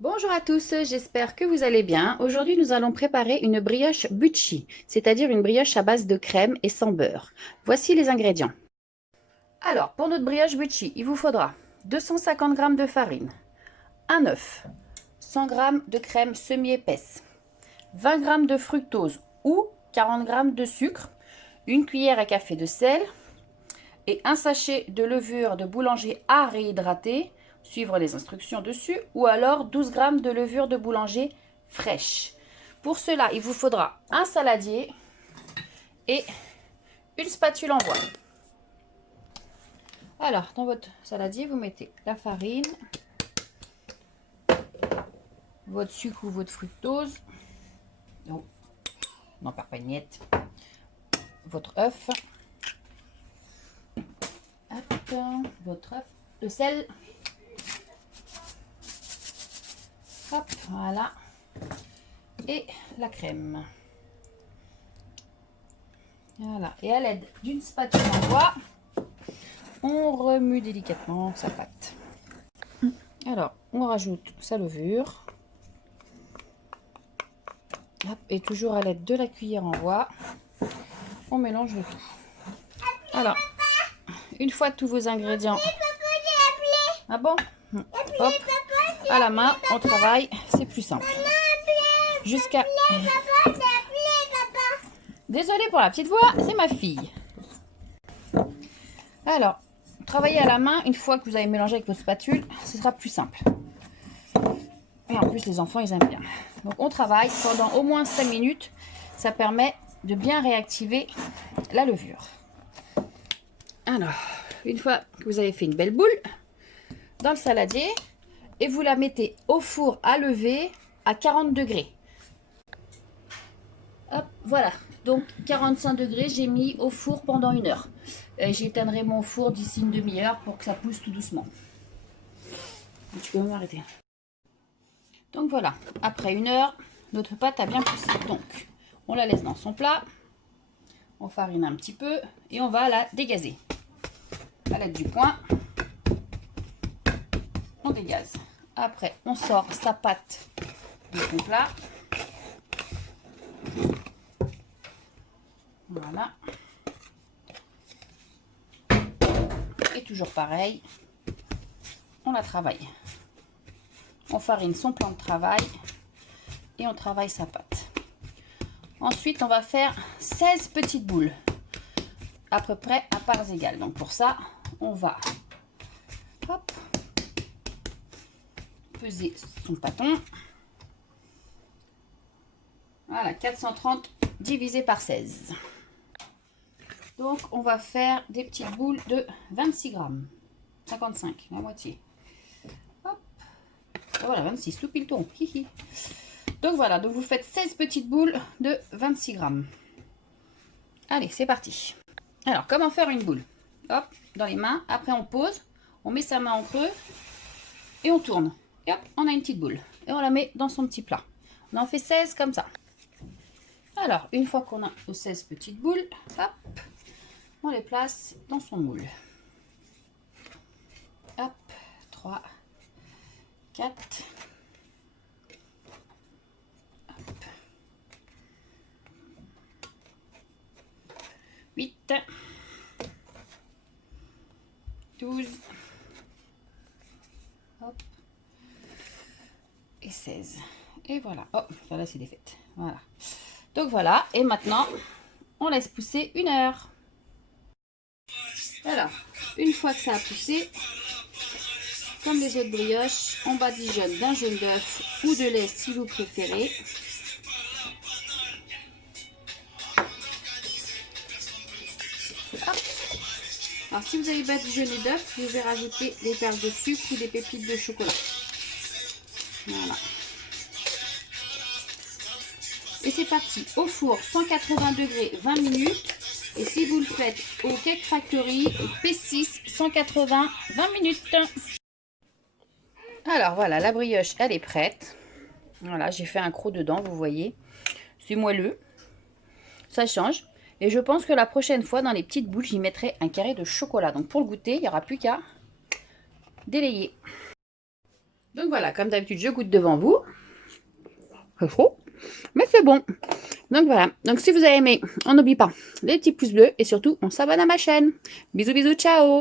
Bonjour à tous, j'espère que vous allez bien. Aujourd'hui, nous allons préparer une brioche bucci, c'est-à-dire une brioche à base de crème et sans beurre. Voici les ingrédients. Alors, pour notre brioche bucci, il vous faudra 250 g de farine, un œuf, 100 g de crème semi-épaisse, 20 g de fructose ou 40 g de sucre, une cuillère à café de sel et un sachet de levure de boulanger à réhydrater, suivre les instructions dessus, ou alors 12 g de levure de boulanger fraîche. Pour cela, il vous faudra un saladier et une spatule en bois. Alors, dans votre saladier, vous mettez la farine, votre sucre ou votre fructose, non par pagnette, votre œuf, votre œuf, le sel, hop, voilà, et la crème. Voilà, et à l'aide d'une spatule en bois, on remue délicatement sa pâte. Alors, on rajoute sa levure. Hop, et toujours à l'aide de la cuillère en bois, on mélange le tout. Alors, une fois tous vos ingrédients... Ah bon? Hop, à la main, on travaille, c'est plus simple. Jusqu'à... Désolée pour la petite voix, c'est ma fille. Alors, travaillez à la main, une fois que vous avez mélangé avec votre spatule, ce sera plus simple. Et en plus, les enfants, ils aiment bien. Donc, on travaille pendant au moins 5 minutes. Ça permet de bien réactiver la levure. Alors, une fois que vous avez fait une belle boule dans le saladier, et vous la mettez au four à lever à 40 degrés. Hop, voilà. Donc, 45 degrés, j'ai mis au four pendant 1 heure. J'éteindrai mon four d'ici une demi-heure pour que ça pousse tout doucement. Tu peux m'arrêter. Donc voilà, après 1 heure, notre pâte a bien poussé. Donc, on la laisse dans son plat, on farine un petit peu et on va la dégazer. À l'aide du poing, on dégaze. Après, on sort sa pâte de son plat. Voilà. Et toujours pareil, on la travaille. On farine son plan de travail et on travaille sa pâte. Ensuite, on va faire 16 petites boules, à peu près à parts égales. Donc pour ça, on va hop, peser son pâton. Voilà, 430 divisé par 16. Donc on va faire des petites boules de 26 grammes. 55, la moitié. Hop. Voilà, 26, tout pile ton. Donc voilà, donc vous faites 16 petites boules de 26 grammes. Allez, c'est parti. Alors, comment faire une boule? Hop, dans les mains. Après, on pose. On met sa main en creux. Et on tourne. Et hop, on a une petite boule. Et on la met dans son petit plat. On en fait 16 comme ça. Alors, une fois qu'on a nos 16 petites boules, hop, on les place dans son moule. Hop, 3, 4, 8, 12, hop, et 16. Et voilà, oh, voilà, c'est défaite. Voilà. Donc voilà, et maintenant, on laisse pousser 1 heure. Alors, une fois que ça a poussé, comme les autres brioches, on badigeonne d'un jaune d'œuf ou de lait si vous préférez. Hop. Alors si vous avez badigeonné d'œuf, vous pouvez rajouter des perles de sucre ou des pépites de chocolat. Voilà. Et c'est parti, au four 180 degrés 20 minutes. Et si vous le faites au Cake Factory, P6 180 20 minutes. Alors voilà, la brioche elle est prête. Voilà, j'ai fait un croc dedans, vous voyez. C'est moelleux, ça change. Et je pense que la prochaine fois, dans les petites boules, j'y mettrai un carré de chocolat. Donc pour le goûter, il n'y aura plus qu'à délayer. Donc voilà, comme d'habitude, je goûte devant vous. C'est chaud, mais c'est bon. Donc voilà, donc si vous avez aimé, on n'oublie pas les petits pouces bleus et surtout on s'abonne à ma chaîne. Bisous bisous, ciao.